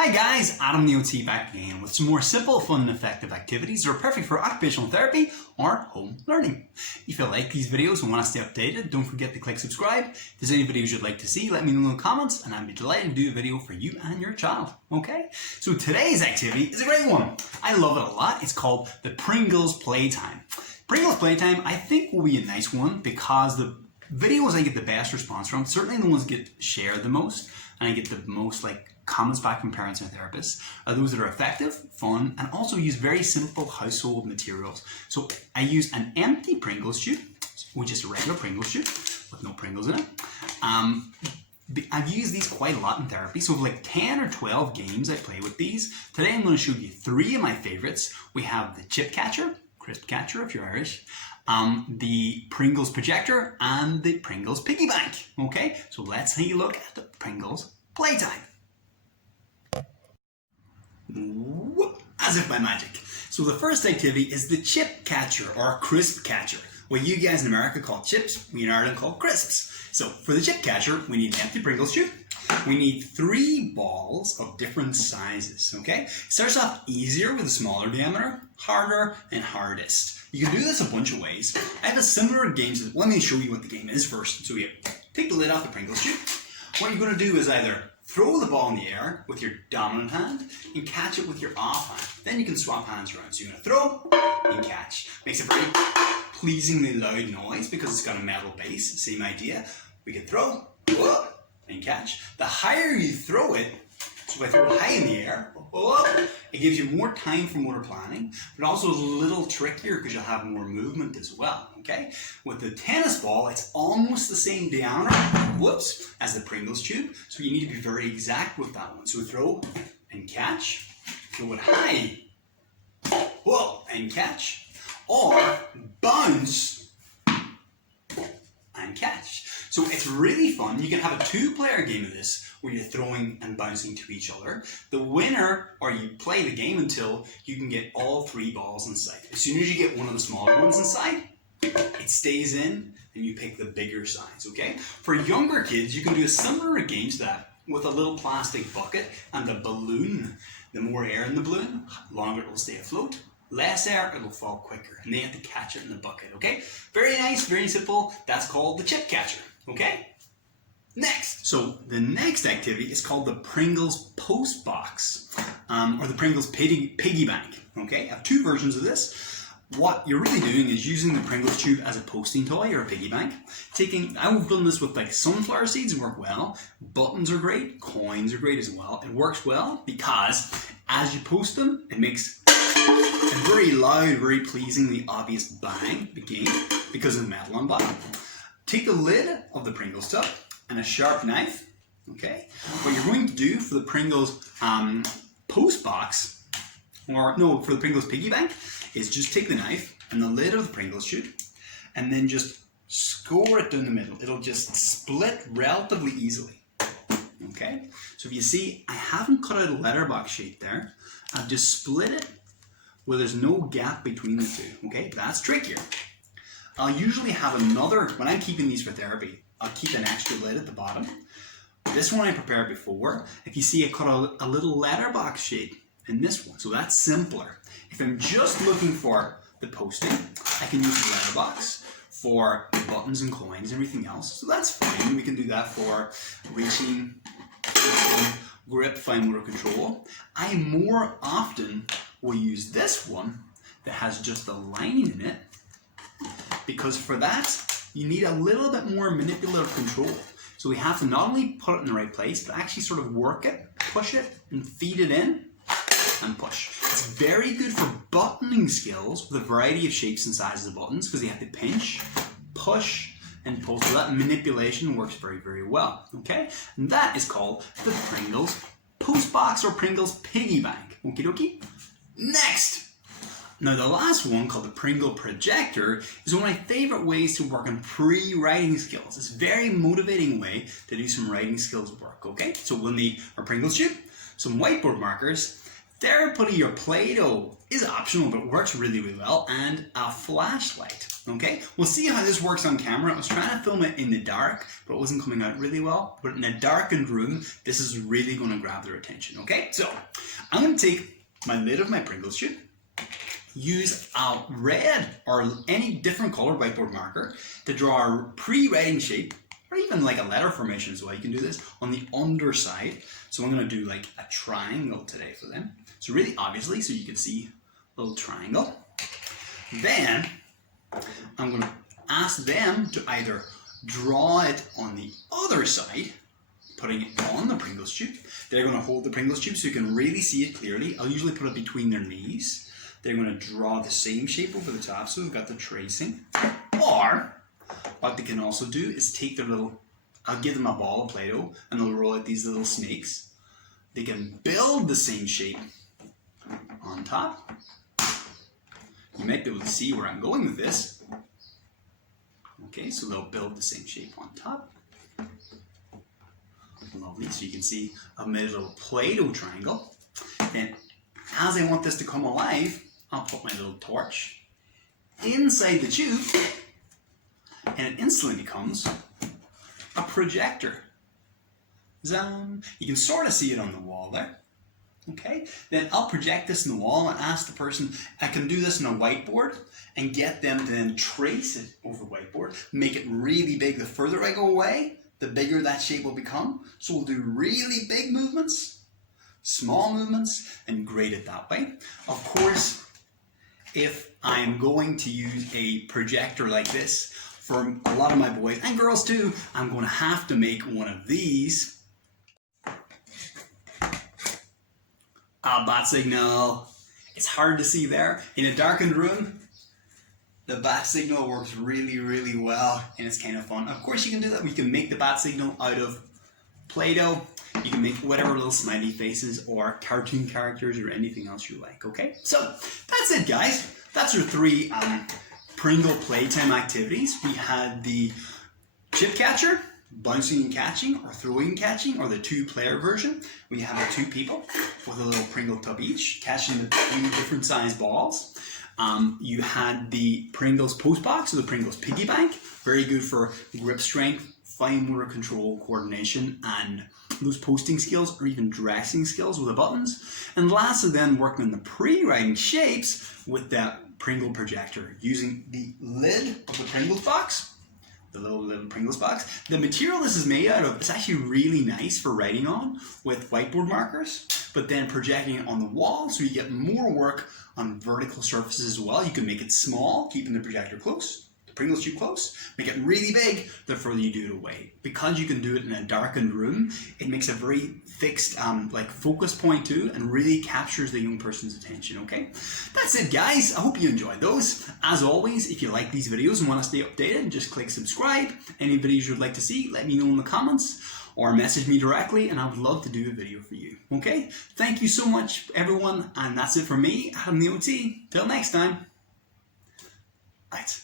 Hi guys, Adam the OT back again with some more simple, fun and effective activities that are perfect for occupational therapy or home learning. If you like these videos and want to stay updated, don't forget to click subscribe. If there's any videos you'd like to see, let me know in the comments and I'd be delighted to do a video for you and your child. Okay? So today's activity is a great one. I love it a lot. It's called the Pringles Playtime. Pringles Playtime I think will be a nice one because the videos I get the best response from, certainly the ones that get shared the most and I get the most comments back from parents and therapists, are those that are effective, fun, and also use very simple household materials. So I use an empty Pringles tube, which is a regular Pringles tube with no Pringles in it. I've used these quite a lot in therapy, so like 10 or 12 games I play with these. Today I'm going to show you 3 of my favorites. We have the chip catcher, crisp catcher if you're Irish, the Pringles Projector, and the Pringles Piggy bank. Okay, so let's take a look at the Pringles Playtime. As if by magic. So the first activity is the chip catcher or crisp catcher. What you guys in America call chips, we in Ireland call crisps. So for the chip catcher, we need an empty Pringles tube. We need 3 balls of different sizes, okay? Starts off easier with a smaller diameter, harder and hardest. You can do this a bunch of ways. I have a similar game, so let me show you what the game is first. So you take the lid off the Pringles tube. What you're going to do is either throw the ball in the air with your dominant hand and catch it with your off hand. Then you can swap hands around. So you're going to throw and catch. Makes a very pleasingly loud noise because it's got a metal base. Same idea. We can throw and catch. The higher you throw it, so if I throw it high in the air, it gives you more time for motor planning, but also a little trickier because you'll have more movement as well, okay? With the tennis ball, it's almost the same diameter, as the Pringles tube, so you need to be very exact with that one. So throw and catch, throw it high, and catch, or bounce and catch. So it's really fun. You can have a 2-player game of this where you're throwing and bouncing to each other. The winner, or you play the game until you can get all 3 balls inside. As soon as you get one of the smaller ones inside, it stays in and you pick the bigger size, okay? For younger kids, you can do a similar game to that with a little plastic bucket and a balloon. The more air in the balloon, longer it will stay afloat. Less air, it'll fall quicker. And they have to catch it in the bucket, okay? Very nice, very simple. That's called the chip catcher, okay? Next, so the next activity is called the Pringles Postbox, or the Pringles Piggy bank, okay? I have 2 versions of this. What you're really doing is using the Pringles tube as a posting toy or a piggy bank. I've done this with like sunflower seeds and work well. Buttons are great, coins are great as well. It works well because as you post them, it makes a very loud, very pleasingly obvious bang again because of the metal on bottom. Take the lid of the Pringles tub and a sharp knife, okay? What you're going to do for the Pringles Postbox, for the Pringles Piggy bank, is just take the knife and the lid of the Pringles tube and then just score it down the middle. It'll just split relatively easily, okay? So if you see, I haven't cut out a letterbox shape there. I've just split it where there's no gap between the 2, okay? That's trickier. I'll usually have another, when I'm keeping these for therapy, I'll keep an extra lid at the bottom. This one I prepared before. If you see, I cut a little letterbox shape in this one, so that's simpler. If I'm just looking for the posting, I can use the letterbox for the buttons and coins and everything else, so that's fine. We can do that for reaching, grip, fine motor control. I more often will use this one that has just a lining in it, because for that, you need a little bit more manipulative control. So we have to not only put it in the right place, but actually sort of work it, push it, and feed it in, and push. It's very good for buttoning skills with a variety of shapes and sizes of buttons, because you have to pinch, push, and pull. So that manipulation works very, very well, okay? And that is called the Pringles Postbox or Pringles Piggy bank, okie dokie? Next! Now the last one, called the Pringle Projector, is one of my favorite ways to work on pre-writing skills. It's a very motivating way to do some writing skills work, okay? So we'll need our Pringles tube, some whiteboard markers, There, putting your Play-Doh is optional, but works really, really well, and a flashlight. Okay, we'll see how this works on camera. I was trying to film it in the dark, but it wasn't coming out really well. But in a darkened room, this is really going to grab their attention. Okay, so I'm going to take my lid of my Pringles Tube, use a red or any different color whiteboard marker to draw a pre-writing shape, or even like a letter formation as well. You can do this on the underside. So I'm going to do like a triangle today for them. So really obviously, so you can see a little triangle. Then I'm going to ask them to either draw it on the other side, putting it on the Pringles Tube. They're going to hold the Pringles Tube so you can really see it clearly. I'll usually put it between their knees. They're going to draw the same shape over the top, so we've got the tracing. Or what they can also do is take their little, I'll give them a ball of Play-Doh and they'll roll out these little snakes. They can build the same shape on top. You might be able to see where I'm going with this. Okay, so they'll build the same shape on top. Lovely, so you can see I've made a little Play-Doh triangle. And as I want this to come alive, I'll put my little torch inside the tube, and it instantly becomes a projector. Zam. You can sort of see it on the wall there. Okay, then I'll project this in the wall and ask the person, I can do this on a whiteboard and get them to then trace it over whiteboard, make it really big. The further I go away, the bigger that shape will become. So we'll do really big movements, small movements, and grade it that way. Of course, if I'm going to use a projector like this, for a lot of my boys and girls too, I'm going to have to make one of these. A bat signal. It's hard to see there. In a darkened room, the bat signal works really, really well, and it's kind of fun. Of course you can do that. We can make the bat signal out of Play-Doh. You can make whatever little smiley faces or cartoon characters or anything else you like, okay? So that's it, guys. That's our 3 Pringle Playtime activities. We had the chip catcher, bouncing and catching, or throwing and catching, or the 2-player version. We have the 2 people with a little Pringle tub each, catching the 2 different size balls. You had the Pringles Postbox, or the Pringles Piggy Bank. Very good for grip strength, fine motor control, coordination, and those posting skills, or even dressing skills with the buttons. And lastly then, working on the pre-writing shapes with that Pringle Projector, using the lid of the Pringles box, the little Pringles box. The material this is made out of is actually really nice for writing on with whiteboard markers, but then projecting it on the wall so you get more work on vertical surfaces as well. You can make it small, keeping the projector close, the Pringles Tube close, make it really big the further you do it away. Because you can do it in a darkened room, it makes a very fixed like focus point too, and really captures the young person's attention, okay? That's it, guys. I hope you enjoyed those. As always, if you like these videos and want to stay updated, just click subscribe. Any videos you'd like to see, let me know in the comments or message me directly, and I would love to do a video for you, okay? Thank you so much, everyone, and that's it for me, Adam the OT. Till next time. Right.